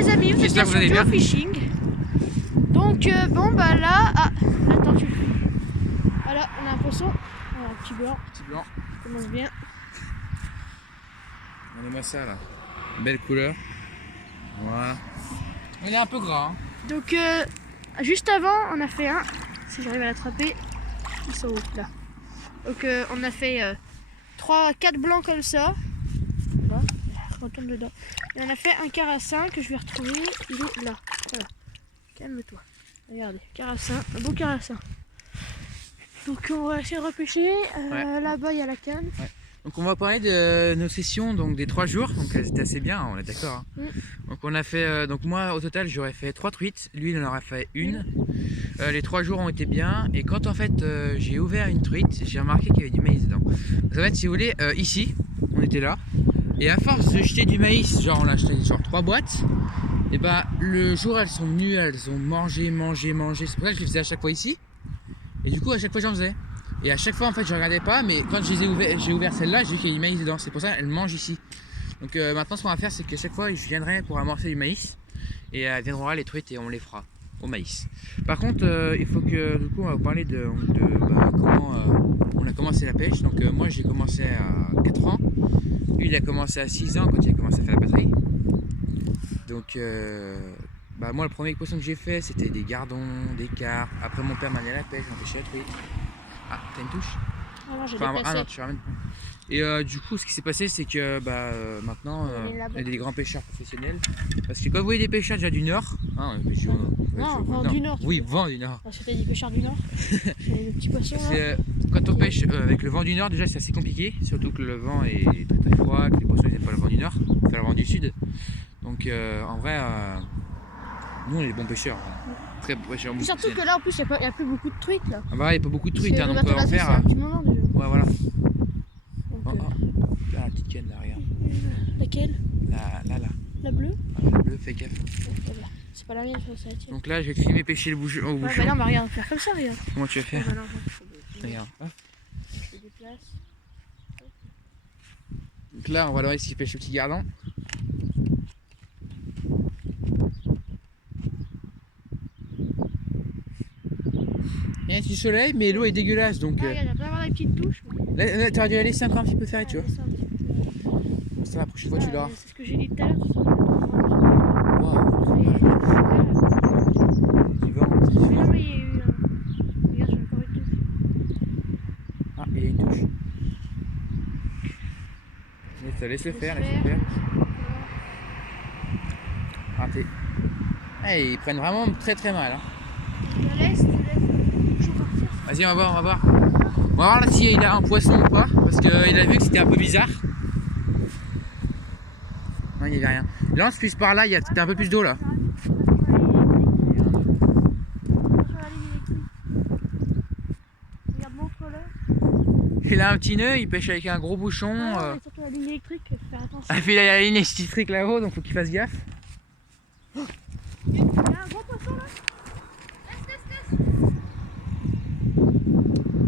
les amis, vous êtes bien sur Duo Fishing. Donc bon bah là, attends tu. Voilà, on a un poisson, un petit blanc. Petit blanc. Ça commence bien. Regardez-moi ça là. Belle couleur. Voilà. Il est un peu gras. Hein. Donc juste avant, on a fait un. Si j'arrive à l'attraper, ils sont où là. Donc on a fait 3-4 blancs comme ça. Voilà, je retourne dedans. Et on a fait un carassin que je vais retrouver. Il est là. Voilà. Calme-toi. Regardez, carassin, un beau carassin. Donc on va essayer de repêcher. Là-bas il y a la canne. Ouais. Donc on va parler de nos sessions donc des 3 jours. Donc c'était assez bien, on est d'accord. Hein. Donc on a fait, donc moi au total j'aurais fait 3 truites. Lui il en aurait fait une. Les 3 jours ont été bien. Et quand en fait j'ai ouvert une truite, j'ai remarqué qu'il y avait du maïs dedans. Donc en fait si vous voulez, ici on était là. Et à force de jeter du maïs, genre on a acheté genre 3 boîtes. Et bah le jour elles sont venues, elles ont mangé. C'est pour ça que je les faisais à chaque fois ici. Et du coup à chaque fois j'en faisais. Et à chaque fois en fait je regardais pas, mais quand j'ai ouvert celle-là, j'ai vu qu'il y a du maïs dedans. C'est pour ça qu'elle mange ici. Donc maintenant ce qu'on va faire, c'est qu'à chaque fois je viendrai pour amorcer du maïs. Et elles viendront là les truites et on les fera au maïs. Par contre il faut que du coup on va vous parler de comment on a commencé la pêche. Donc moi j'ai commencé à 4 ans. Lui il a commencé à 6 ans quand il a commencé à faire la batterie. Donc moi le premier poisson que j'ai fait c'était des gardons, des carpes. Après mon père m'a amené à la pêche, on pêchait la truite. Ah, t'as une touche? Non, j'ai non, tu ramènes pas. Et du coup, ce qui s'est passé, c'est que maintenant, il y a des grands pêcheurs professionnels. Parce que quand vous voyez des pêcheurs déjà du Nord, hein, vent du Nord. Oui, vent du Nord. Parce que t'as dit pêcheurs du Nord. Les petits poissons là. Quand on pêche avec le vent du Nord, déjà c'est assez compliqué. Surtout que le vent est très très froid, que les poissons n'aiment pas le vent du Nord, enfin le vent du Sud. Donc en vrai, nous on est des bons pêcheurs. Très pêcheurs. Surtout que là en plus il n'y a plus beaucoup de truites là. Ah bah il n'y a pas beaucoup de truites, hein, donc on va en faire. C'est un petit moment déjà. Ouais, voilà. Donc, là, la petite canne là, regarde. Laquelle? Là. La bleue? La bleue, fais gaffe. C'est pas la mienne, c'est la tienne. Donc là, je vais te filmer pêcher au bouchon. Ouais, bah là, on va rien faire comme ça, regarde. Comment tu vas faire? Bah, non, regarde. Je me déplace. Donc là, on va voir si je pêche le petit gardon. Il y a du soleil, mais l'eau est dégueulasse donc. Regarde, il va avoir des petites touches. Là, t'aurais dû la laisser encore un petit peu faire, tu vois. Ça, la prochaine fois, tu l'auras. C'est ce que j'ai dit tout à l'heure. Waouh! Du vent. Non, mais il y a eu. Regarde, j'ai encore une touche. Ah, il y a une touche. Laisse le faire. Ah, ils prennent vraiment très très mal. Hein. Tu laisses toujours partir. Vas-y, on va voir. On va voir là s'il a un poisson ou pas, parce qu'il a vu que c'était un peu bizarre. Non, il n'y avait rien. Lance plus par là, il y a un peu plus d'eau là. Regarde, montre-le. Il a un petit nœud, il pêche avec un gros bouchon. Ah, mais surtout la ligne électrique, faut faire attention. Ah, puis il y a la ligne électrique là-haut, donc faut qu'il fasse gaffe. Il y a un gros poisson là. Laisse.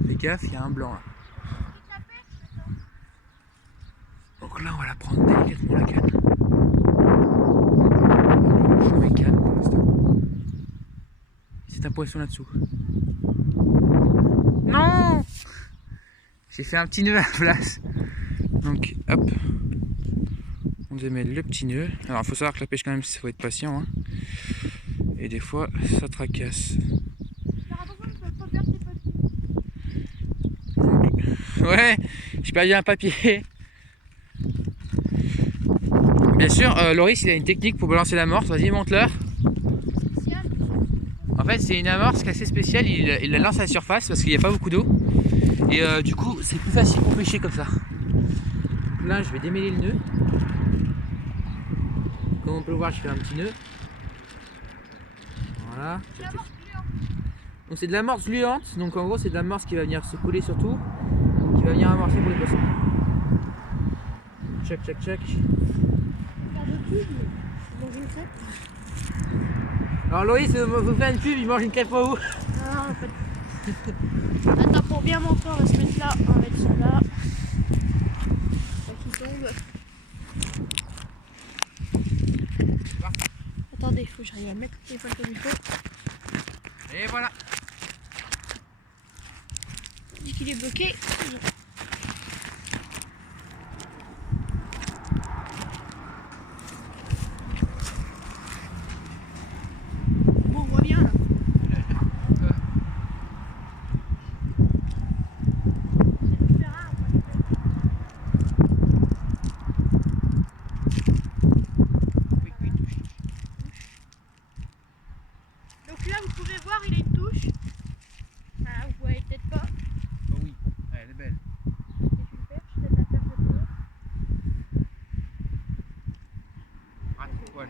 Fais gaffe, il y a un blanc là. Donc là, on va la prendre délicatement la canne. Je mets calme pour l'instant. C'est un poisson là-dessous. Non! J'ai fait un petit nœud à la place. Donc hop. On démêle le petit nœud. Alors il faut savoir que la pêche quand même, il faut être patient. Hein. Et des fois, ça tracasse. Ouais, j'ai perdu un papier. Bien sûr, Loris il a une technique pour balancer l'amorce. Vas-y, monte-leur. En fait, c'est une amorce qui est assez spéciale. Il la lance à la surface parce qu'il n'y a pas beaucoup d'eau. Et du coup, c'est plus facile pour pêcher comme ça. Donc là, je vais démêler le nœud. Comme on peut le voir, je fais un petit nœud. Voilà. Donc c'est de l'amorce gluante. Donc en gros, c'est de l'amorce qui va venir se coller sur tout. Qui va venir amorcer pour les poissons. Tchac. Alors Loïs, vous faites une pub, il mange une crêpe à vous. Non, en fait. Attends, pour bien montrer, on va se mettre là, on va mettre ça là. Qui tombe. il faut que j'arrive à mettre le téléphone comme il faut. Et voilà. Dès qu'il est bloqué, bon, on voit bien là. Donc là, vous pouvez voir, il a une touche. Ah, vous voyez peut-être pas. Oh oui, elle est belle. C'est une perche, peut-être la perche de poids. Raté de poil.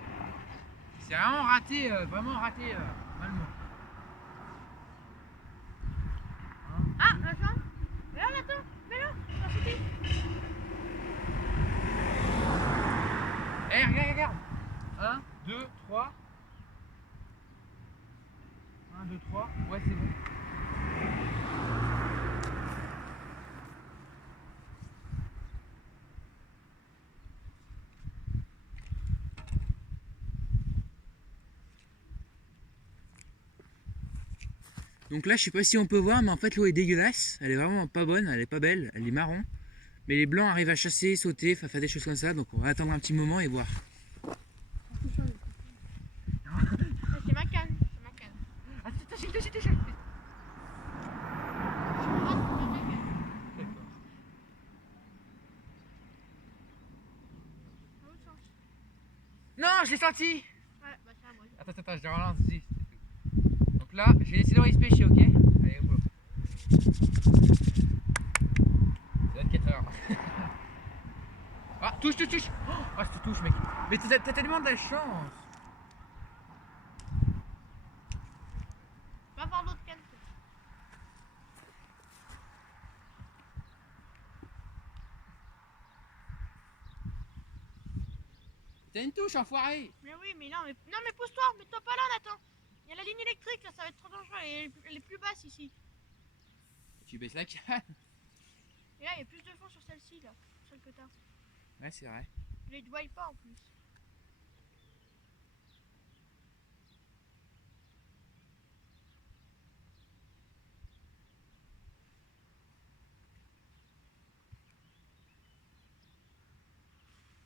C'est vraiment raté malement. Ah, un champ. Regarde, attends, mets-le, j'en sauter. Eh, regarde. 1, 2, 3. 1, 2, 3. Ouais, c'est bon. Donc là, je sais pas si on peut voir, mais en fait, l'eau est dégueulasse. Elle est vraiment pas bonne, elle est pas belle, elle est marron. Mais les blancs arrivent à chasser, sauter, faire des choses comme ça. Donc on va attendre un petit moment et voir. C'est ma canne, c'est ma canne. Attends, c'est Non, je l'ai senti. Ouais, bah c'est à moi. Attends, je le relance ici. Donc là, je vais laisser Loris pêcher, ok? Allez, au boulot. C'est 24 heures. Ah, touche. Oh, ah, je te touche, mec. Mais t'as tellement de la chance. Va voir l'autre canne. T'as une touche, enfoiré. Mais oui, mais non, mais pousse-toi, mets-toi pas là, Nathan. Il y a la ligne électrique, là, ça va être trop dangereux, elle est plus basse ici. Tu baisses la canne. Et là, il y a plus de fond sur celle-ci, là, celle que t'as. Ouais, c'est vrai. Je les voie pas en plus.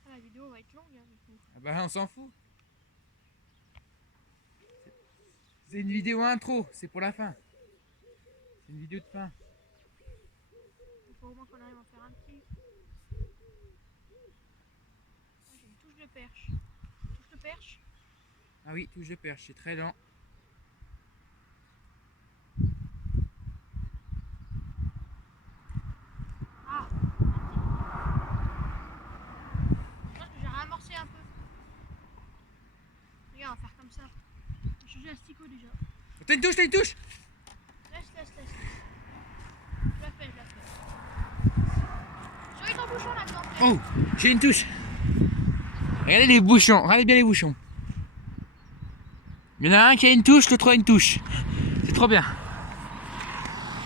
Ah, la vidéo va être longue, hein, du coup. Ah bah, on s'en fout. C'est une vidéo intro, c'est pour la fin. C'est une vidéo de fin. Il faut au moins qu'on arrive à faire un petit. Ah, j'ai une touche de perche. Touche de perche. Ah oui, touche de perche, c'est très lent. Ah, je pense que j'ai ramorcé un peu. Regarde, on va faire comme ça. On va changer l'asticot déjà. T'as une touche. Laisse. Je la fais. Sur ton bouchon là-dedans. Oh, j'ai une touche. Regardez les bouchons, regardez bien les bouchons. Il y en a un qui a une touche, l'autre a une touche. C'est trop bien.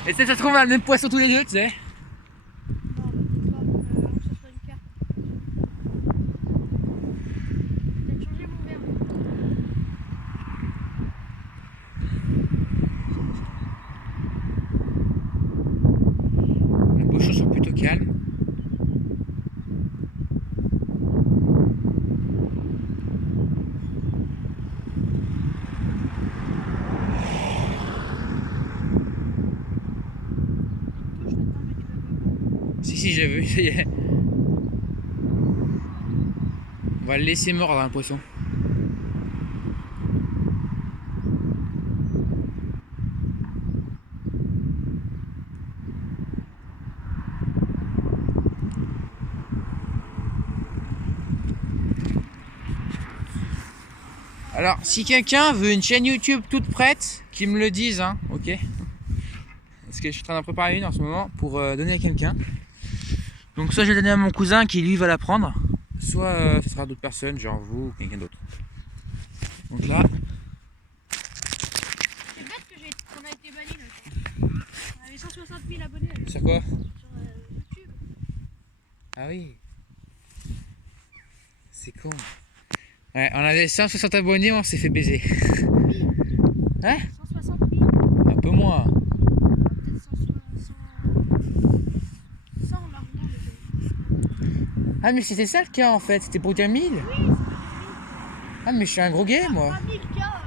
Et ça se trouve, on a le même poisson tous les deux, tu sais. Non, peut-être pas. Que ce soit une carte. Peut-être changer mon verre. Les bouchons sont plutôt calmes. Si, j'ai vu, ça y est. On va le laisser mordre un poisson. Alors, si quelqu'un veut une chaîne YouTube toute prête, qu'il me le dise, hein, ok? Parce que je suis en train d'en préparer une en ce moment pour donner à quelqu'un. Donc soit je vais donner à mon cousin qui lui va la prendre, soit ce sera d'autres personnes, genre vous ou quelqu'un d'autre. Donc là, C'est bête qu'on a été banni là. On avait 160 000 abonnés là, sur quoi? sur YouTube. Ah oui. C'est con. Ouais, on avait 160 abonnés, on s'est fait baiser. Oui. Hein? 160 000. Un peu moins. Peut-être 100 largement. Ah mais c'était ça le cas en fait, c'était pour dire 1000. Oui, c'est pas 1000. Ah mais je suis un gros gay moi. 1000 cas.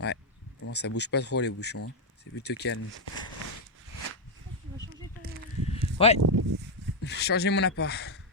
Ouais, bon ça bouge pas trop les bouchons, hein. C'est plutôt calme. Tu vas changer ton... Ouais, changer mon appart.